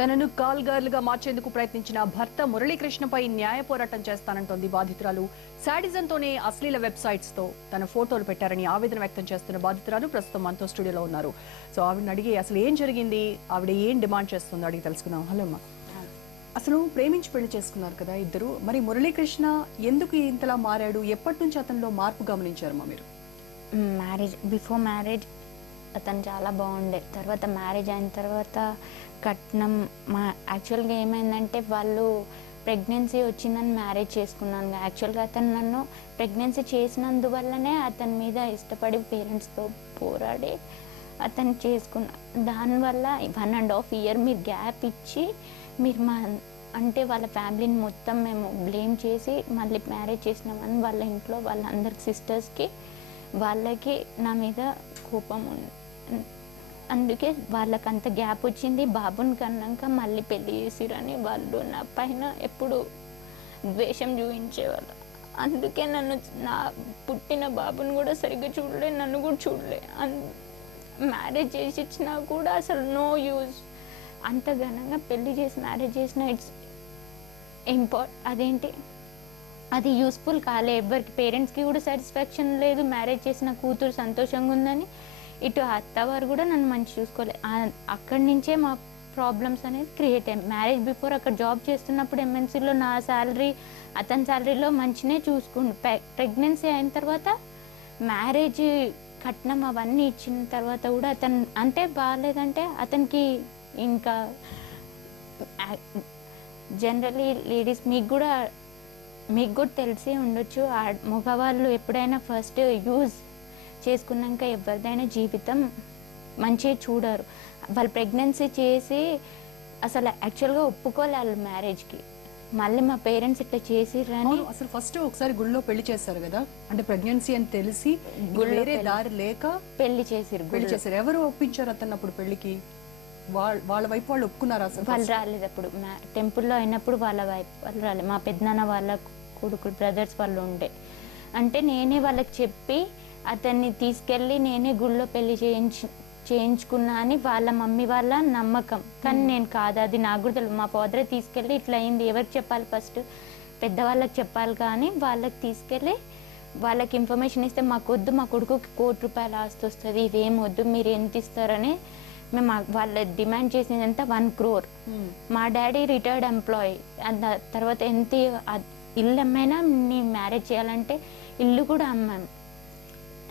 తనను call girl గా మార్చేందుకు ప్రయత్నించిన భర్త మురళీకృష్ణపై న్యాయ పోరాటం చేస్తానంటోంది బాధితురాలు. శాడిజంతోనే అశ్లీల వెబ్సైట్స్ తో తన ఫోటోలు పెట్టారని ఆవేదన వ్యక్తం చేస్తున్న బాధితురాలు ప్రస్తుతం మనతో స్టూడియోలో ఉన్నారు. సో ఆవిడని అడిగి అసలు ఏం జరిగింది, ఆవిడ ఏం డిమాండ్ చేస్తుందో అడిగి తెలుసుకుందాం. హలో అమ్మా, అసలు ప్రేమించి పెళ్లి చేసుకున్నారు కదా ఇద్దరు, మరి మురళీకృష్ణ ఎందుకు ఇంతలా మారాడు? ఎప్పటి నుంచి అతనిలో మార్పు గమనించారమ్మా మీరు? బిఫోర్ మ్యారేజ్ అతను చాలా బాగుండే. తర్వాత మ్యారేజ్ అయిన తర్వాత కట్నం యాక్చువల్గా ఏమైందంటే వాళ్ళు ప్రెగ్నెన్సీ వచ్చిందని మ్యారేజ్ చేసుకున్నాను. యాక్చువల్గా అతను నన్ను ప్రెగ్నెన్సీ చేసినందువల్లనే అతని మీద ఇష్టపడి పేరెంట్స్తో పోరాడి అతను చేసుకున్నా. దానివల్ల 1.5 year మీరు గ్యాప్ ఇచ్చి మీరు అంటే వాళ్ళ ఫ్యామిలీని మొత్తం మేము బ్లేమ్ చేసి మళ్ళీ మ్యారేజ్ చేసినామని వాళ్ళ ఇంట్లో వాళ్ళందరికి సిస్టర్స్కి వాళ్ళకి నా మీద కోపం ఉంది. అందుకే వాళ్ళకి అంత గ్యాప్ వచ్చింది. బాబుని కన్నాక మళ్ళీ పెళ్లి చేసిరని వాళ్ళు నా పైన ఎప్పుడు ద్వేషం చూపించేవాళ్ళు. అందుకే నన్ను నా పుట్టిన బాబుని కూడా సరిగ్గా చూడలే, నన్ను కూడా చూడలే. మ్యారేజ్ చేసి ఇచ్చినా కూడా అసలు నో యూజ్. అంత ఘనంగా పెళ్లి చేసి మ్యారేజ్ చేసిన ఇట్స్ అదేంటి అది యూస్ఫుల్ కాలే. ఎవరికి పేరెంట్స్కి కూడా సాటిస్ఫాక్షన్ లేదు. మ్యారేజ్ చేసిన కూతురు సంతోషంగా ఉందని ఇటు అత్తవారు కూడా నన్ను మంచి చూసుకోలే. అక్కడి నుంచే మా ప్రాబ్లమ్స్ అనేది క్రియేట్ అయ్యాయి. మ్యారేజ్ బిఫోర్ అక్కడ జాబ్ చేస్తున్నప్పుడు ఎంఎన్సీలో నా శాలరీ అతని శాలరీలో మంచినే చూసుకుండు. ప్రెగ్నెన్సీ అయిన తర్వాత మ్యారేజ్ కట్నం అవన్నీ ఇచ్చిన తర్వాత కూడా అతను అంటే బాగాలేదంటే అతనికి ఇంకా జనరలీ లేడీస్ మీకు కూడా తెలిసే ఉండొచ్చు, మగవాళ్ళు ఎప్పుడైనా ఫస్ట్ యూజ్ చేసుకున్నాక ఎవరిదైనా జీవితం మంచిగా చూడరు. వాళ్ళు ప్రెగ్నెన్సీ చేసి అసలు యాక్చువల్గా ఒప్పుకోలే వాళ్ళు మ్యారేజ్కి. మళ్ళీ మా పేరెంట్స్ ఇట్లా చేసిర్రని అసలు ఫస్ట్ ఒకసారి గుళ్ళో పెళ్లి చేస్తారు కదా, అంటే ప్రెగ్నెన్సీ అని తెలిసి వేరే దారి లేక పెళ్లి చేసారు. ఎవరు ఒప్పించారు అతను అప్పుడు పెళ్లికి? వాళ్ళ వైపు వాళ్ళు ఒప్పుకున్నారు? అసలు వాళ్ళు రాలేదు. అప్పుడు టెంపుల్లో అయినప్పుడు వాళ్ళ వైపు వాళ్ళు రాలేదు. మా పెద్దనాన్న వాళ్ళ కొడుకులు బ్రదర్స్ వాళ్ళు ఉండే. అంటే నేనే వాళ్ళకి చెప్పి అతన్ని తీసుకెళ్ళి నేనే గుళ్ళో పెళ్లి చేయించుకున్నా అని వాళ్ళ మమ్మీ వాళ్ళ నమ్మకం. కానీ నేను కాదు, అది నాకు కూడా తెలియదు. మా ఫాదరే తీసుకెళ్ళి ఇట్లా అయింది. ఎవరికి చెప్పాలి? ఫస్ట్ పెద్దవాళ్ళకి చెప్పాలి. కానీ వాళ్ళకి తీసుకెళ్ళి వాళ్ళకి ఇన్ఫర్మేషన్ ఇస్తే మాకొద్దు, మా కొడుకుకి ₹1,00,00,000 ఆస్తి వస్తుంది, ఇవేం వద్దు, మీరు ఎంత ఇస్తారని మేము వాళ్ళ డిమాండ్ చేసింది ఎంత 1 crore. మా డాడీ రిటైర్డ్ ఎంప్లాయీ. తర్వాత ఎంత ఇల్లు అమ్మైనా నీ మ్యారేజ్ చేయాలంటే ఇల్లు కూడా అమ్మాము.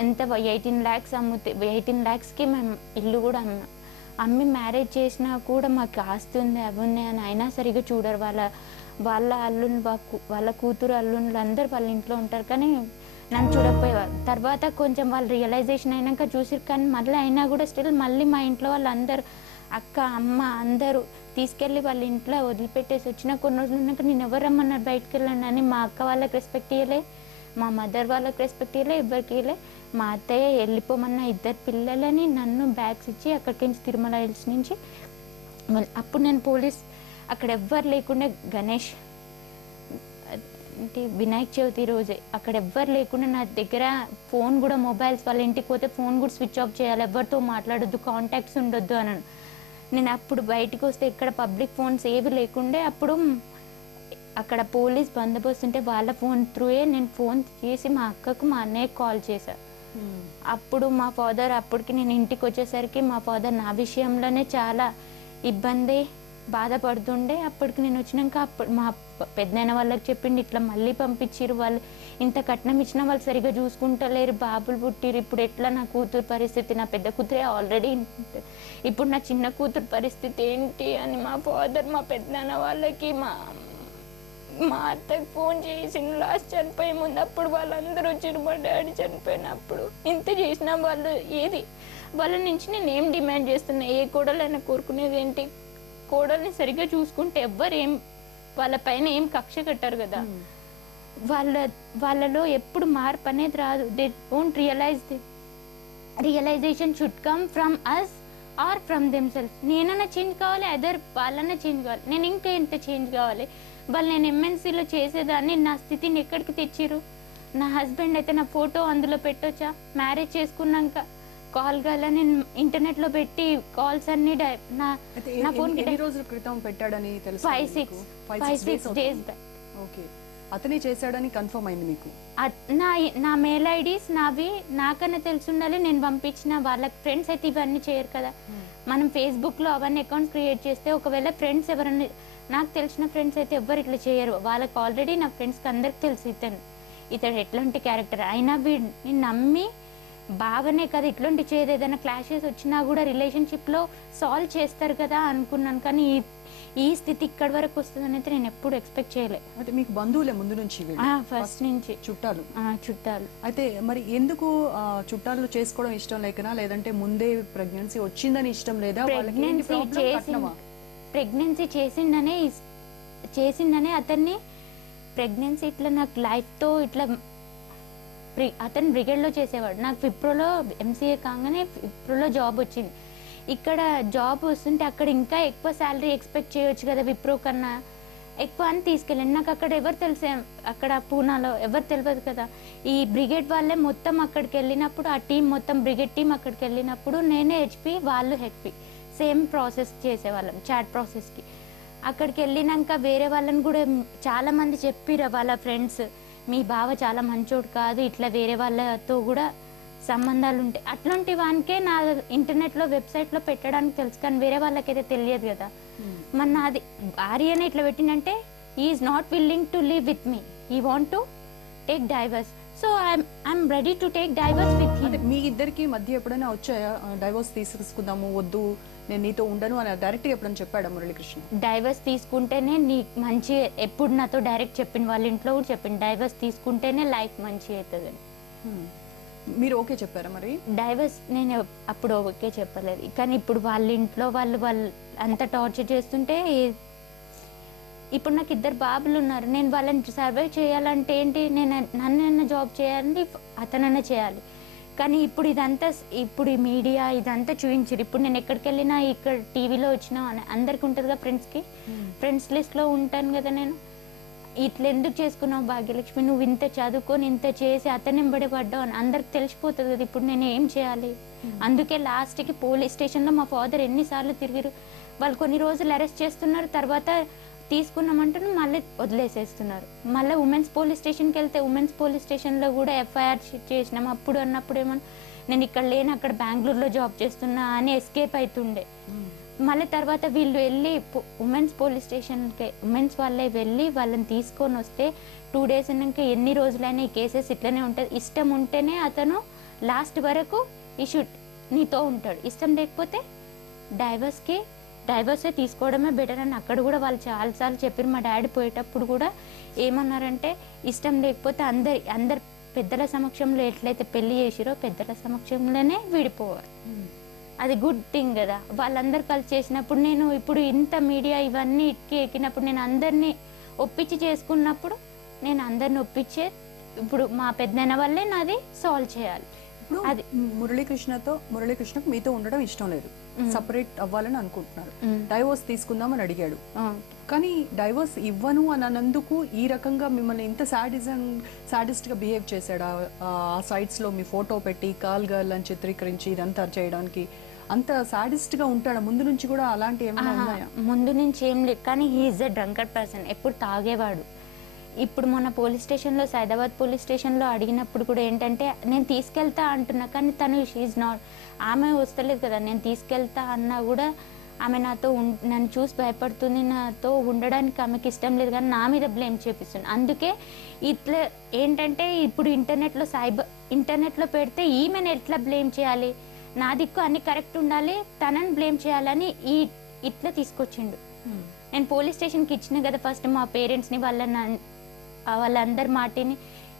ఎంత 18 lakhs అమ్మితే 18 lakhsకి మేము ఇల్లు కూడా అమ్మి మ్యారేజ్ చేసినా కూడా మాకు ఆస్తి ఉంది అవి ఉన్నాయి అని అయినా సరిగ్గా చూడరు. వాళ్ళ అల్లుని వాళ్ళ కూతురు అల్లుళ్ళు అందరు వాళ్ళ ఇంట్లో ఉంటారు కానీ నన్ను చూడకపోయేవారు. తర్వాత కొంచెం వాళ్ళు రియలైజేషన్ అయినాక చూసిరు. కానీ మళ్ళీ అయినా కూడా స్టిల్ మళ్ళీ మా ఇంట్లో వాళ్ళు అందరు అక్క అమ్మ అందరూ తీసుకెళ్ళి వాళ్ళ ఇంట్లో వదిలిపెట్టేసి వచ్చిన కొన్ని రోజులు ఉన్నాక నేను ఎవరు రమ్మన్నారు బయటకు వెళ్ళండి అని మా అక్క వాళ్ళకి రెస్పెక్ట్ ఇవ్వలే, మా మదర్ వాళ్ళకి రెస్పెక్ట్ ఇవ్వలే, ఎవరికి ఇవ్వలే. మా అత్తయ్య వెళ్ళిపోమన్న 2 పిల్లలని నన్ను బ్యాగ్స్ ఇచ్చి అక్కడికి నుంచి తిరుమల హిల్స్ నుంచి అప్పుడు నేను పోలీస్ అక్కడ ఎవ్వరు లేకుండా గణేష్ అంటే వినాయక చవితి రోజే అక్కడ ఎవ్వరు లేకుండా నా దగ్గర ఫోన్ కూడా మొబైల్స్ వాళ్ళ ఇంటికి పోతే ఫోన్ కూడా స్విచ్ ఆఫ్ చేయాలి, ఎవరితో మాట్లాడొద్దు, కాంటాక్ట్స్ ఉండొద్దు అన్నాను. నేను అప్పుడు బయటకు వస్తే ఇక్కడ పబ్లిక్ ఫోన్స్ ఏవి లేకుండే. అప్పుడు అక్కడ పోలీస్ బందోబస్తు ఉంటే వాళ్ళ ఫోన్ త్రూయే నేను ఫోన్ చేసి మా అక్కకు మా అన్నయ్యకి కాల్ చేశాను. అప్పుడు మా ఫాదర్ అప్పటికి నేను ఇంటికి వచ్చేసరికి మా ఫాదర్ నా విషయంలోనే చాలా ఇబ్బంది బాధపడుతుండే. అప్పటికి నేను వచ్చినాక అప్పుడు మా పెద్దనాన్న వాళ్ళకి చెప్పిండి ఇట్లా మళ్ళీ పంపించారు, వాళ్ళు ఇంత కట్నం ఇచ్చినా వాళ్ళు సరిగ్గా చూసుకుంటలేరు, బాబులు పుట్టిరు, ఇప్పుడు ఎట్లా నా కూతురు పరిస్థితి, నా పెద్ద కూతురే ఆల్రెడీ, ఇప్పుడు నా చిన్న కూతురు పరిస్థితి ఏంటి అని మా ఫాదర్ మా పెద్దనాన్న వాళ్ళకి మా అత్తకి ఫోన్ చేసి లాస్ట్ చనిపోయే ముందు అప్పుడు వాళ్ళందరూ వచ్చారు. మా డాడీ చనిపోయినప్పుడు ఇంత చేసినా వాళ్ళు ఏది వాళ్ళ నుంచి నేను ఏం డిమాండ్ చేస్తున్నా, ఏ కోడలైనా కోరుకునేది ఏంటి, కోడల్ని సరిగ్గా చూసుకుంటే ఎవ్వరు ఏం వాళ్ళ పైన ఏం కక్ష కట్టారు కదా. వాళ్ళలో ఎప్పుడు మార్పు అనేది రాదు. They don't realization should come from us or from themself. నేనన్నా చేంజ్ కావాలి, అదర్ వాళ్ళన్నా చేంజ్ కావాలి. నేను ఇంకా ఎంత చేంజ్ కావాలి? వాళ్ళు నేను ఎంఎన్సీలో చేసేదాన్ని నా స్థితిని ఎక్కడికి తెచ్చిరు? నా హస్బెండ్ అయితే నా ఫోటో అందులో పెట్టొచ్చా? మ్యారేజ్ చేసుకున్నాక కాల్ గల నేను ఇంటర్నెట్ లో పెట్టి కాల్స్ అన్ని నా ఫోన్ ఎన్ని రోజుల క్రితం పెట్టాడని తెలుసు 5-6 days బ్యాక్. ఓకే, అతనే చేశాడని కన్ఫర్మ్ అయింది మీకు? నా మెయిల్ ఐడీస్ నావి నాకన్నా తెలుసుండాలి. నేను పంపించిన వాళ్ళకి ఫ్రెండ్స్ అయితే ఇవన్నీ చేయరు కదా. మనం ఫేస్బుక్ లో అవన్నీ అకౌంట్స్ క్రియేట్ చేస్తే ఒకవేళ ఫ్రెండ్స్ ఎవరన్నా నాకు తెలిసిన ఫ్రెండ్స్ అయితే ఎవ్వరు ఇట్లా చేయరు. వాళ్ళకి ఆల్రెడీ నా ఫ్రెండ్స్కి అందరికి తెలుసు ఇతడు ఎట్లాంటి క్యారెక్టర్ అయినా వీడిని నమ్మి బాగానే కదా ఇట్లాంటి చేయదు. ఏదైనా క్లాషెస్ వచ్చినా కూడా రిలేషన్షిప్లో సాల్వ్ చేస్తారు కదా అనుకున్నాను. కానీ ఈ స్థితి ఇక్కడి వరకు వస్తుందని అయితే నేను ఎప్పుడు ఎక్స్పెక్ట్ చేయలేదు. అంటే మీకు బంధువులే ముందు నుంచి? ఫస్ట్ నుంచి చుట్టాలు. చుట్టాలు. అయితే మరి ఎందుకు చుట్టాలు చేసుకోవడం ఇష్టం లేకనా, లేదంటే ముందే ప్రెగ్నెన్సీ వచ్చిందని ఇష్టం లేదా? ప్రెగ్నెన్సీ చేసిందనే అతన్ని ప్రెగ్నెన్సీ ఇట్లా నాకు లైఫ్తో ఇట్లా అతను బ్రిగేడ్లో చేసేవాడు. నాకు విప్రోలో ఎంసీఏ కాగానే విప్రోలో జాబ్ వచ్చింది. ఇక్కడ జాబ్ వస్తుంటే అక్కడ ఇంకా ఎక్కువ శాలరీ ఎక్స్పెక్ట్ చేయొచ్చు కదా, విప్రో కన్నా ఎక్కువ అని తీసుకెళ్ళండి. నాకు అక్కడ ఎవరు తెలిసే, అక్కడ పూనాలో ఎవరు తెలియదు కదా. ఈ బ్రిగేడ్ వాళ్ళే మొత్తం అక్కడికి వెళ్ళినప్పుడు, ఆ టీం మొత్తం బ్రిగేడ్ టీం అక్కడికి వెళ్ళినప్పుడు నేనే హెచ్పి, వాళ్ళు హెచ్పి, సేమ్ ప్రాసెస్ చేసేవాళ్ళం చాట్ ప్రాసెస్కి. అక్కడికి వెళ్ళినాక వేరే వాళ్ళని కూడా చాలా మంది చెప్పిరా వాళ్ళ ఫ్రెండ్స్, మీ బావ చాలా మంచోడు కాదు, ఇట్లా వేరే వాళ్ళతో కూడా సంబంధాలు ఉంటాయి. అట్లాంటి వానికే నా ఇంటర్నెట్లో వెబ్సైట్లో పెట్టడానికి తెలుసు, కానీ వేరే వాళ్ళకైతే తెలియదు కదా. మన అది భార్యనే ఇట్లా పెట్టినంటే is not willing to live with me, I want to take divorce. So I'm ready to take divorce with him. మీ ఇద్దరికి మధ్య ఎప్పుడైనా వచ్చాయా డైవర్స్ తీసుకుందాము, వద్దు నేను నీతో ఉండను అని డైరెక్ట్గా ఎప్పుడైనా చెప్పాడా మురళీకృష్ణ? డైవర్స్ తీసుకుంటేనే నీకు మంచి, ఎప్పుడు నాతో డైరెక్ట్ చెప్పిన, వాళ్ళ ఇంట్లో కూడా చెప్పిన, డైవర్స్ తీసుకుంటేనే లైఫ్ మంచి అవుతుంది. మీరు ఓకే చెప్పారా మరి? డైవర్స్ నేను అప్పుడు ఓకే చెప్పలేదు, కానీ ఇప్పుడు వాళ్ళ ఇంట్లో వాళ్ళు అంత టార్చర్ చేస్తుంటే, ఇప్పుడు నాకు 2 బాబులు ఉన్నారు, నేను వాళ్ళని సర్వైవ్ చేయాలంటే ఏంటి, నన్నైనా జాబ్ చేయాలి, అతనైనా చేయాలి. కానీ ఇప్పుడు ఇప్పుడు ఈ మీడియా ఇదంతా చూపించారు. ఇప్పుడు నేను ఎక్కడికి వెళ్ళినా, ఇక్కడ టీవీలో వచ్చినా అందరికి ఉంటుంది కదా, ఫ్రెండ్స్ లిస్ట్లో ఉంటాను కదా నేను. ఇట్లా ఎందుకు చేసుకున్నావు భాగ్యలక్ష్మి, నువ్వు ఇంత చదువుకొని ఇంత చేసి అతను ఎంబడి పడ్డావు అని అందరికి తెలిసిపోతుంది కదా. ఇప్పుడు నేను ఏం చేయాలి? అందుకే లాస్ట్కి పోలీస్ స్టేషన్లో మా ఫాదర్ ఎన్నిసార్లు తిరిగారు. వాళ్ళు కొన్ని రోజులు అరెస్ట్ చేస్తున్నారు, తర్వాత తీసుకున్నామంటే మళ్ళీ వదిలేసేస్తున్నారు. మళ్ళీ ఉమెన్స్ పోలీస్ స్టేషన్కి వెళ్తే ఉమెన్స్ పోలీస్ స్టేషన్లో కూడా ఎఫ్ఐఆర్ చేసినాం. అన్నప్పుడు ఏమన్నా నేను ఇక్కడ లేను, అక్కడ బెంగళూరులో జాబ్ చేస్తున్నా అని ఎస్కేప్ అవుతుండే. మళ్ళీ తర్వాత వీళ్ళు వెళ్ళి ఉమెన్స్ పోలీస్ స్టేషన్కి, ఉమెన్స్ వాళ్ళే వెళ్ళి వాళ్ళని తీసుకొని వస్తే 2 days ఉన్నాక ఎన్ని రోజులైనా ఈ కేసెస్ ఇట్లనే ఉంటుంది. ఇష్టం ఉంటేనే అతను లాస్ట్ వరకు నీతో ఉంటాడు, ఇష్టం లేకపోతే డైవర్సే తీసుకోవడమే బెటర్ అని అక్కడ కూడా వాళ్ళు చాలాసార్లు చెప్పారు. మా డాడీ పోయేటప్పుడు కూడా ఏమన్నారంటే, ఇష్టం లేకపోతే అందరు పెద్దల సమక్షంలో ఎట్లయితే పెళ్లి చేసిరో పెద్దల సమక్షంలోనే విడిపోవాలి. అది గుడ్ థింగ్ కదా. వాళ్ళందరూ కలిసి చేసినప్పుడు, నేను ఇప్పుడు ఇంత మీడియా ఇవన్నీ ఎక్కినప్పుడు నేను అందరినీ ఒప్పించి చేసుకున్నప్పుడు, నేను అందరిని ఒప్పించే ఇప్పుడు మా పెద్దనాన్న వల్లే నాది సాల్వ్ చేయాలి. ఇప్పుడు అది మురళీకృష్ణకు మీతో ఉండడం ఇష్టం లేదు, సపరేట్ అవ్వాలని అనుకుంటున్నారు, డైవోర్స్ తీసుకుందామని అడిగాడు. కానీ డైవోర్స్ ఇవ్వను అని అన్నందుకు ఈ రకంగా మిమ్మల్ని ఇంత సాడిస్ట్ గా బిహేవ్ చేశాడా? ఆ సైట్స్ లో మీ ఫోటో పెట్టి కాల్ గర్ల్ అని చిత్రీకరించి ఇదంతా చేయడానికి అంత సాడిస్ట్ గా ఉంటాడా? ముందు నుంచి కూడా అలాంటి ఏమైనా ఉన్నాయా? ముందు నుంచి ఏం లేదు, కానీ హీఈస్ ఎ డ్రంకర్డ్ పర్సన్, ఎప్పుడు తాగేవాడు. ఇప్పుడు మొన్న పోలీస్ స్టేషన్లో, సైదాబాద్ పోలీస్ స్టేషన్లో అడిగినప్పుడు కూడా ఏంటంటే, నేను తీసుకెళ్తా అంటున్నా, కానీ తను షీఈ్ నాట్, ఆమె వస్తలేదు కదా. నేను తీసుకెళ్తా అన్నా కూడా ఆమె నన్ను చూసి భయపడుతుంది, నాతో ఉండడానికి ఆమెకి ఇష్టం లేదు, కానీ నా మీద బ్లేమ్ చేపిస్తుంది. అందుకే ఇట్లా ఏంటంటే, ఇప్పుడు ఇంటర్నెట్లో పెడితే ఈమెను ఎట్లా బ్లేమ్ చేయాలి, నా దిక్కు అన్ని కరెక్ట్ ఉండాలి, తనని బ్లేమ్ చేయాలని ఇట్లా తీసుకొచ్చిండు. నేను పోలీస్ స్టేషన్కి ఇచ్చిన కదా ఫస్ట్ మా పేరెంట్స్ని, వాళ్ళందరి మాటిని.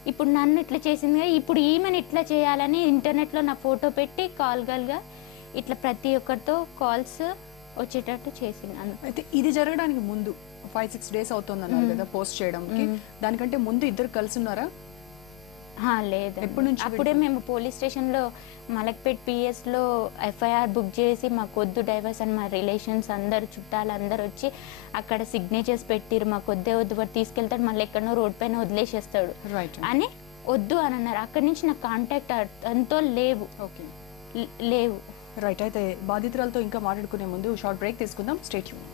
ఇప్పుడు నన్ను ఇట్లా చేసింది కదా, ఇప్పుడు ఈమెను ఇట్లా చేయాలని ఇంటర్నెట్లో నా ఫోటో పెట్టి కాల్ గర్ల్గా ఇట్లా ప్రతి ఒక్కరితో కాల్స్ వచ్చేటట్టు చేసింది. అయితే ఇది జరగడానికి ముందు 5-6 days అవుతుంది అన్నారు కదా పోస్ట్ చేయడానికి, దానికంటే ముందు ఇద్దరు కలిసి ఉన్నారా? లేదు, అప్పుడే మేము పోలీస్ స్టేషన్లో మలక్పేట్ పిఎస్లో ఎఫ్ఐఆర్ బుక్ చేసి మాకు వద్దు డైవర్స్ అని మా రిలేషన్స్ అందరు చుట్టాలు అందరు వచ్చి అక్కడ సిగ్నేచర్స్ పెట్టిరు, మాకు వద్దే వద్దు, వాడు తీసుకెళ్తాడు మళ్ళీ ఎక్కడో రోడ్ పైన వదిలేసేస్తాడు అని వద్దు అని అన్నారు. అక్కడి నుంచి నాకు కాంటాక్ట్ అంతో లేవు. లేవు. రైట్, అయితే బాధితురాలతో ఇంకా మాట్లాడుకునే ముందు షార్ట్ బ్రేక్ తీసుకుందాం. Stay tune.